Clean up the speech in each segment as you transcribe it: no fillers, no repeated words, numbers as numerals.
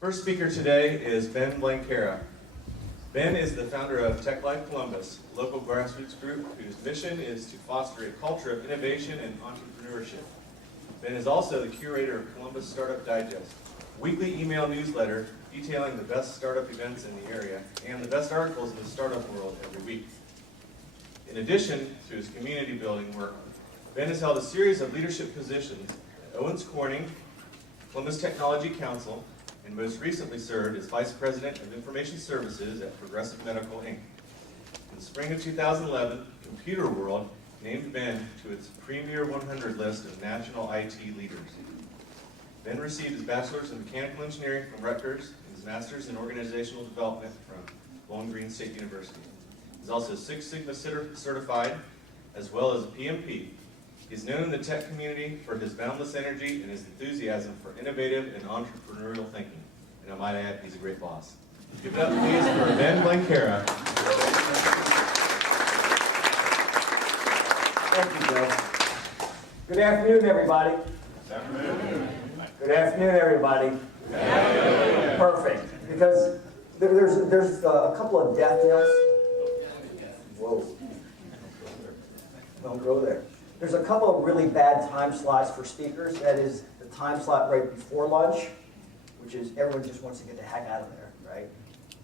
First speaker today is Ben Blanquera. Ben is the founder of Tech Life Columbus, a local grassroots group whose mission is to foster a culture of innovation and entrepreneurship. Ben is also the curator of Columbus Startup Digest, a weekly email newsletter detailing the best startup events in the area and the best articles in the startup world every week. In addition to his community building work, Ben has held a series of leadership positions at Owens Corning, Columbus Technology Council, and most recently served as Vice President of Information Services at Progressive Medical, Inc. In the spring of 2011, Computer World named Ben to its Premier 100 list of national IT leaders. Ben received his bachelor's in mechanical engineering from Rutgers and his master's in organizational development from Bowling Green State University. He's also Six Sigma certified, as well as a PMP. He's known in the tech community for his boundless energy and his enthusiasm for innovative and entrepreneurial thinking. And I might add, he's a great boss. Give it up, please, for Ben Blanquera. Thank you, Joe. Good afternoon, everybody. Good afternoon. Good afternoon, everybody. Good afternoon. Perfect. Because there's a couple of death knells. Whoa. Don't go there. There's a couple of really bad time slots for speakers. That is the time slot right before lunch, which is everyone just wants to get the heck out of there, right?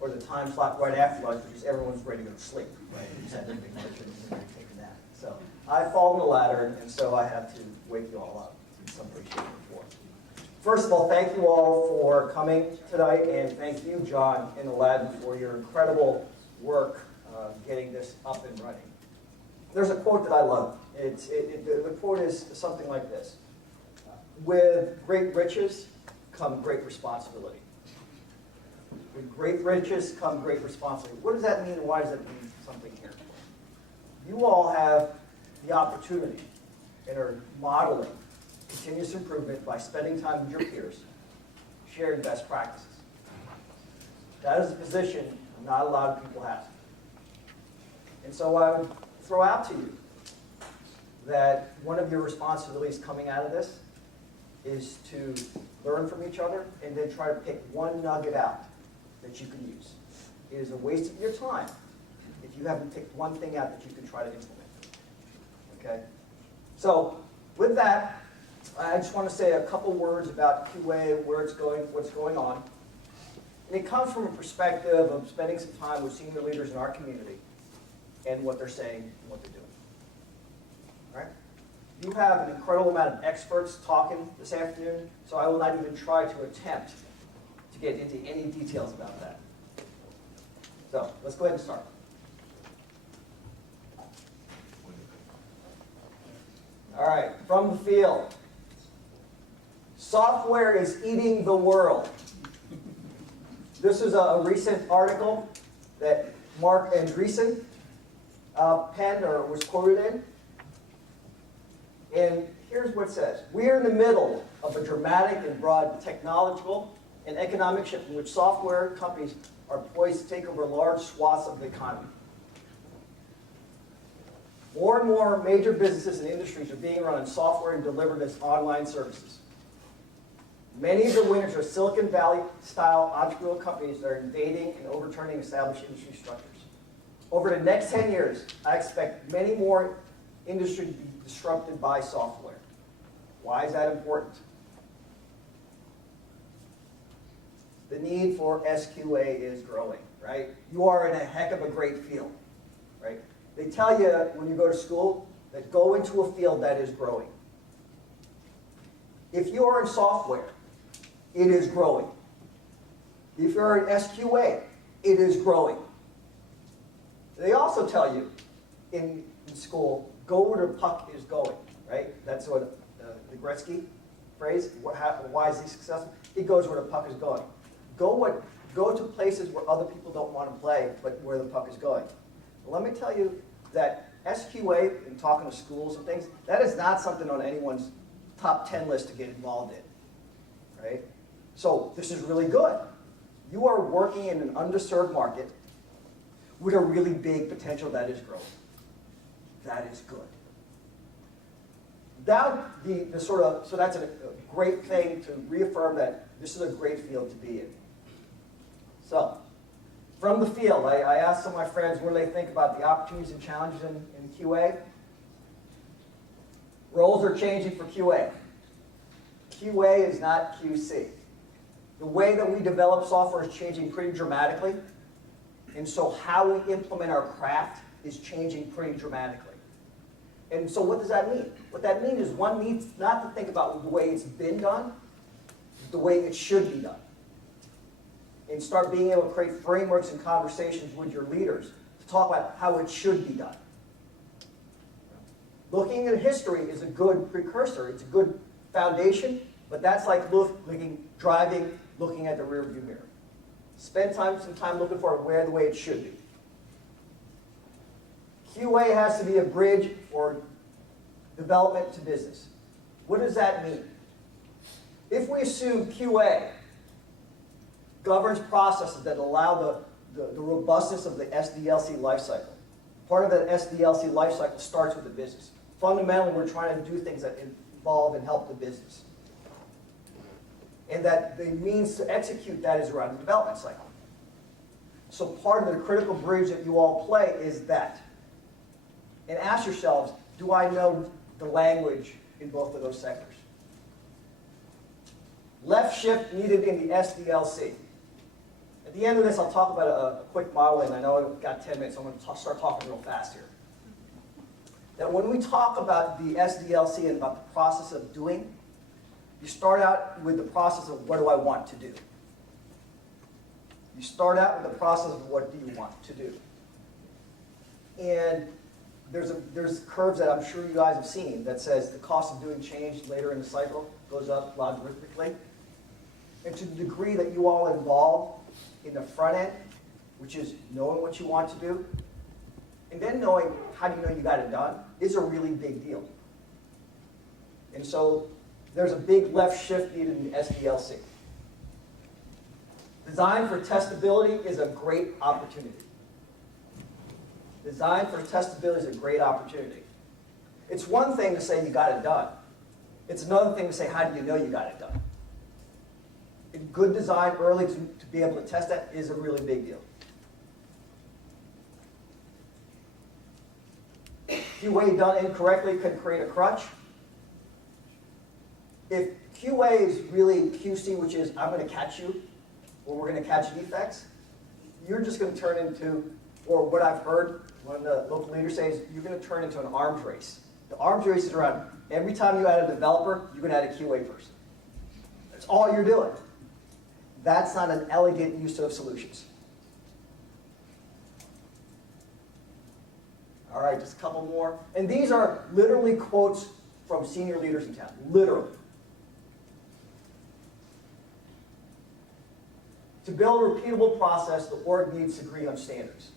Or the time slot right after lunch, which is everyone's ready to go to sleep, right? You just had their big lunch and they're ready to take a nap. So I fall in the ladder, and so I have to wake you all up in some way, shape, or form. First of all, thank you all for coming tonight, and thank you, John and Aladdin, for your incredible work getting this up and running. There's a quote that I love. The quote is something like this: with great riches come great responsibility. With great riches come great responsibility. What does that mean, and why does that mean something here? You all have the opportunity and are modeling continuous improvement by spending time with your peers, sharing best practices. That is a position not a lot of people have. And so I would throw out to you that one of your responsibilities coming out of this is to learn from each other and then try to pick one nugget out that you can use. It is a waste of your time if you haven't picked one thing out that you can try to implement. Okay? So with that, I just want to say a couple words about QA, where it's going, what's going on. And it comes from a perspective of spending some time with senior leaders in our community and what they're saying and what they're doing. All right? You have an incredible amount of experts talking this afternoon, so I will not even try to attempt to get into any details about that. So let's go ahead and start. All right, from the field. Software is eating the world. This is a recent article that Mark Andreessen penned or was quoted in. And here's what it says. We are in the middle of a dramatic and broad technological and economic shift in which software companies are poised to take over large swaths of the economy. More and more major businesses and industries are being run on software and delivered as online services. Many of the winners are Silicon Valley-style entrepreneurial companies that are invading and overturning established industry structures. Over the next 10 years, I expect many more industries to be disrupted by software. Why is that important? The need for SQA is growing, right? You are in a heck of a great field, right? They tell you when you go to school that go into a field that is growing. If you are in software, it is growing. If you're in SQA, it is growing. They also tell you in school, go where the puck is going, right? That's what the Gretzky phrase, why is he successful? He goes where the puck is going. Go to places where other people don't want to play, but where the puck is going. Let me tell you that SQA, in talking to schools and things, that is not something on anyone's top 10 list to get involved in, right? So this is really good. You are working in an underserved market with a really big potential that is growing. That is good. Now, so that's a great thing to reaffirm that this is a great field to be in. So, from the field, I asked some of my friends what do they think about the opportunities and challenges in QA. Roles are changing for QA. QA is not QC. The way that we develop software is changing pretty dramatically, and so how we implement our craft is changing pretty dramatically. And so what does that mean? What that means is one needs not to think about the way it's been done, but the way it should be done. And start being able to create frameworks and conversations with your leaders to talk about how it should be done. Looking at history is a good precursor. It's a good foundation, but that's like driving, looking at the rearview mirror. Spend some time looking for the way it should be. QA has to be a bridge for development to business. What does that mean? If we assume QA governs processes that allow the robustness of the SDLC lifecycle, part of the SDLC lifecycle starts with the business. Fundamentally, we're trying to do things that involve and help the business. And that the means to execute that is around the development cycle. So part of the critical bridge that you all play is that. And ask yourselves, do I know the language in both of those sectors? Left shift needed in the SDLC. At the end of this, I'll talk about a quick model, and I know I've got 10 minutes, so I'm going to start talking real fast here. That when we talk about the SDLC and about the process of doing, you start out with the process of what do I want to do? You start out with the process of what do you want to do? And there's curves that I'm sure you guys have seen that says the cost of doing change later in the cycle goes up logarithmically. And to the degree that you all involved in the front end, which is knowing what you want to do, and then knowing how do you know you got it done, is a really big deal. And so there's a big left shift needed in the SDLC. Design for testability is a great opportunity. Design for testability is a great opportunity. It's one thing to say you got it done. It's another thing to say, how do you know you got it done? And good design early to be able to test that is a really big deal. QA done incorrectly can create a crutch. If QA is really QC, which is I'm going to catch you, or we're going to catch defects, you're just going to turn into, or what I've heard one of the local leaders say is, you're going to turn into an arms race. The arms race is around every time you add a developer, you're going to add a QA person. That's all you're doing. That's not an elegant use of solutions. All right, just a couple more. And these are literally quotes from senior leaders in town, literally. To build a repeatable process, the org needs to agree on standards.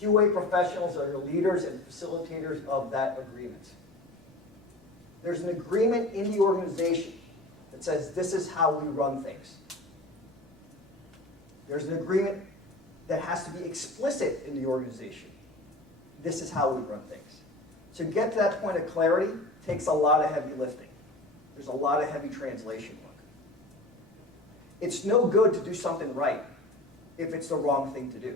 QA professionals are the leaders and facilitators of that agreement. There's an agreement in the organization that says this is how we run things. There's an agreement that has to be explicit in the organization. This is how we run things. To get to that point of clarity takes a lot of heavy lifting. There's a lot of heavy translation work. It's no good to do something right if it's the wrong thing to do.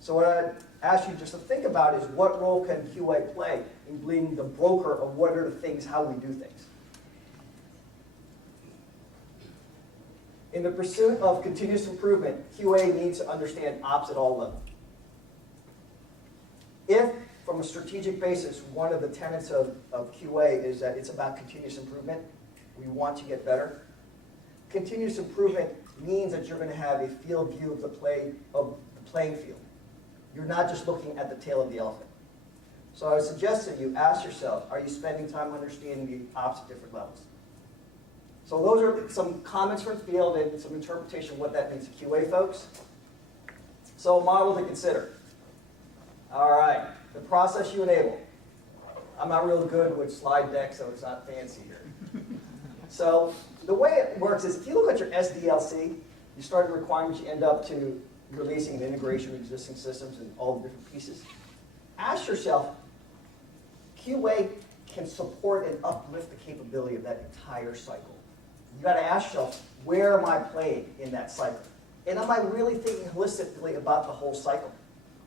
So what I'd ask you just to think about is what role can QA play in being the broker of what are the things, how we do things. In the pursuit of continuous improvement, QA needs to understand ops at all levels. If, from a strategic basis, one of the tenets of QA is that it's about continuous improvement, we want to get better, continuous improvement means that you're going to have a field view of the playing field. You're not just looking at the tail of the elephant. So I would suggest that you ask yourself, are you spending time understanding the ops at different levels? So those are some comments from the field and some interpretation of what that means to QA folks. So a model to consider. All right, the process you enable. I'm not real good with slide decks, so it's not fancy here. So the way it works is if you look at your SDLC, you start with requirements, you end up to releasing an integration of existing systems and all the different pieces. Ask yourself, QA can support and uplift the capability of that entire cycle. You got to ask yourself, where am I playing in that cycle? And am I really thinking holistically about the whole cycle?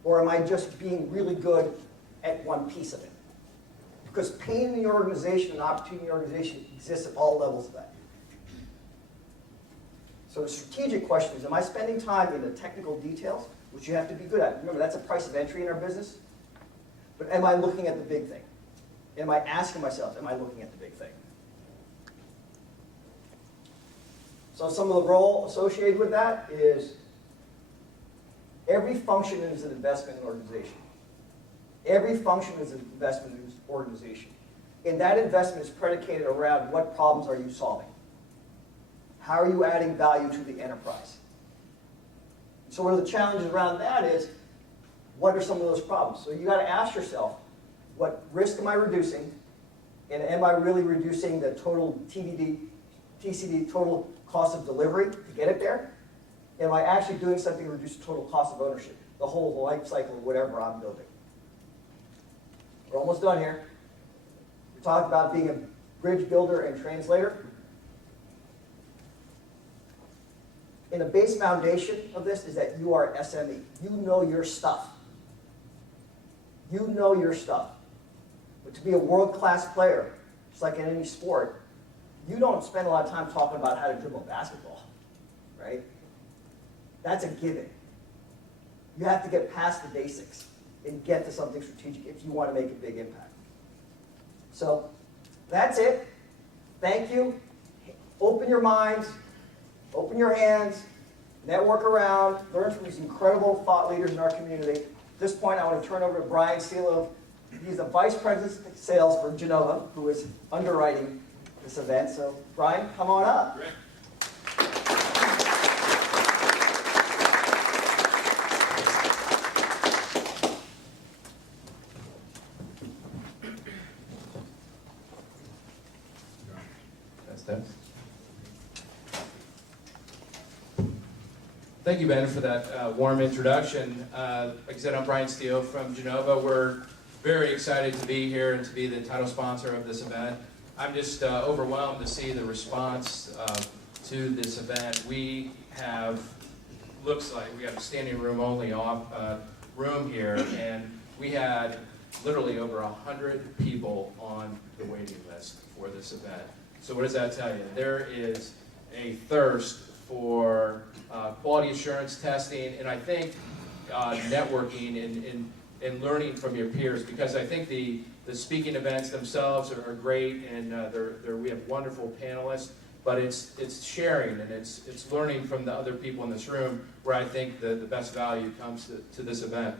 Or am I just being really good at one piece of it? Because pain in the organization and opportunity in the organization exists at all levels of that. So the strategic question is, am I spending time in the technical details, which you have to be good at? Remember, that's a price of entry in our business. But am I looking at the big thing? Am I asking myself, am I looking at the big thing? So some of the role associated with that is every function is an investment in an organization. Every function is an investment in an organization. And that investment is predicated around what problems are you solving? How are you adding value to the enterprise? So one of the challenges around that is, what are some of those problems? So you got to ask yourself, what risk am I reducing? And am I really reducing the total TCD, total cost of delivery to get it there? Am I actually doing something to reduce the total cost of ownership, the whole life cycle of whatever I'm building? We're almost done here. We talked about being a bridge builder and translator. And the base foundation of this is that you are SME. You know your stuff. You know your stuff. But to be a world-class player, just like in any sport, you don't spend a lot of time talking about how to dribble a basketball, right? That's a given. You have to get past the basics and get to something strategic if you want to make a big impact. So that's it. Thank you. Open your minds, open your hands, network around, learn from these incredible thought leaders in our community. At this point, I want to turn over to Brian Steele. He's the Vice President of Sales for Genova, who is underwriting this event. So, Brian, come on up. Great. Thank you, Ben, for that warm introduction. Like I said, I'm Brian Steele from Genova. We're very excited to be here and to be the title sponsor of this event. I'm just overwhelmed to see the response to this event. We have, looks like we have a standing room only room here, and we had literally over 100 people on the waiting list for this event. So what does that tell you? There is a thirst for quality assurance testing, and I think networking and learning from your peers, because I think the speaking events themselves are great, and we have wonderful panelists, but it's sharing and it's learning from the other people in this room where I think the best value comes to this event.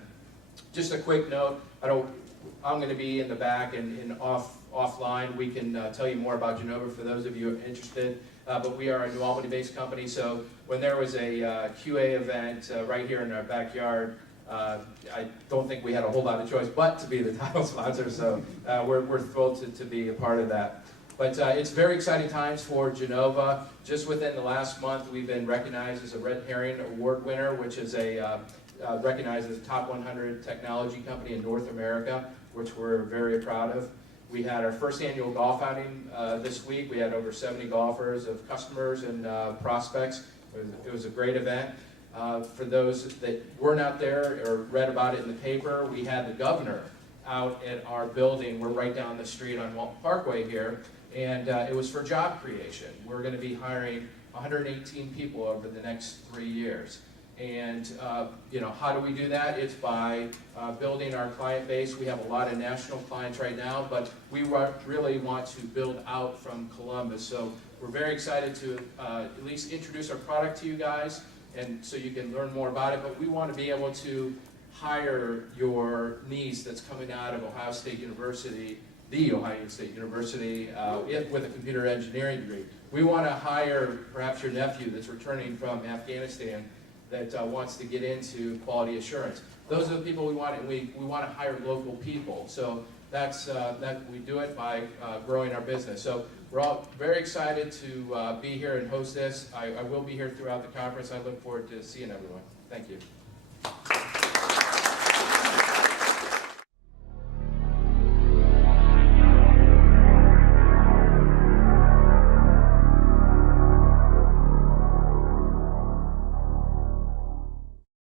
Just a quick note, I'm going to be in the back and offline. We can tell you more about Genova for those of you who are interested. But we are a New Albany-based company, so when there was a QA event right here in our backyard, I don't think we had a whole lot of choice but to be the title sponsor, so we're thrilled to be a part of that. But it's very exciting times for Genova. Just within the last month, we've been recognized as a Red Herring Award winner, which is recognized as a top 100 technology company in North America, which we're very proud of. We had our first annual golf outing this week. We had over 70 golfers of customers and prospects. It was a great event. For those that weren't out there or read about it in the paper, we had the governor out at our building. We're right down the street on Walton Parkway here, and it was for job creation. We're going to be hiring 118 people over the next 3 years. And how do we do that? It's by building our client base. We have a lot of national clients right now, but we really want to build out from Columbus. So we're very excited to at least introduce our product to you guys, and so you can learn more about it. But we want to be able to hire your niece that's coming out of Ohio State University, the Ohio State University, with a computer engineering degree. We want to hire perhaps your nephew that's returning from Afghanistan that wants to get into quality assurance. Those are the people we want, and we want to hire local people. So that's that we do it by growing our business. So we're all very excited to be here and host this. I will be here throughout the conference. I look forward to seeing everyone. Thank you.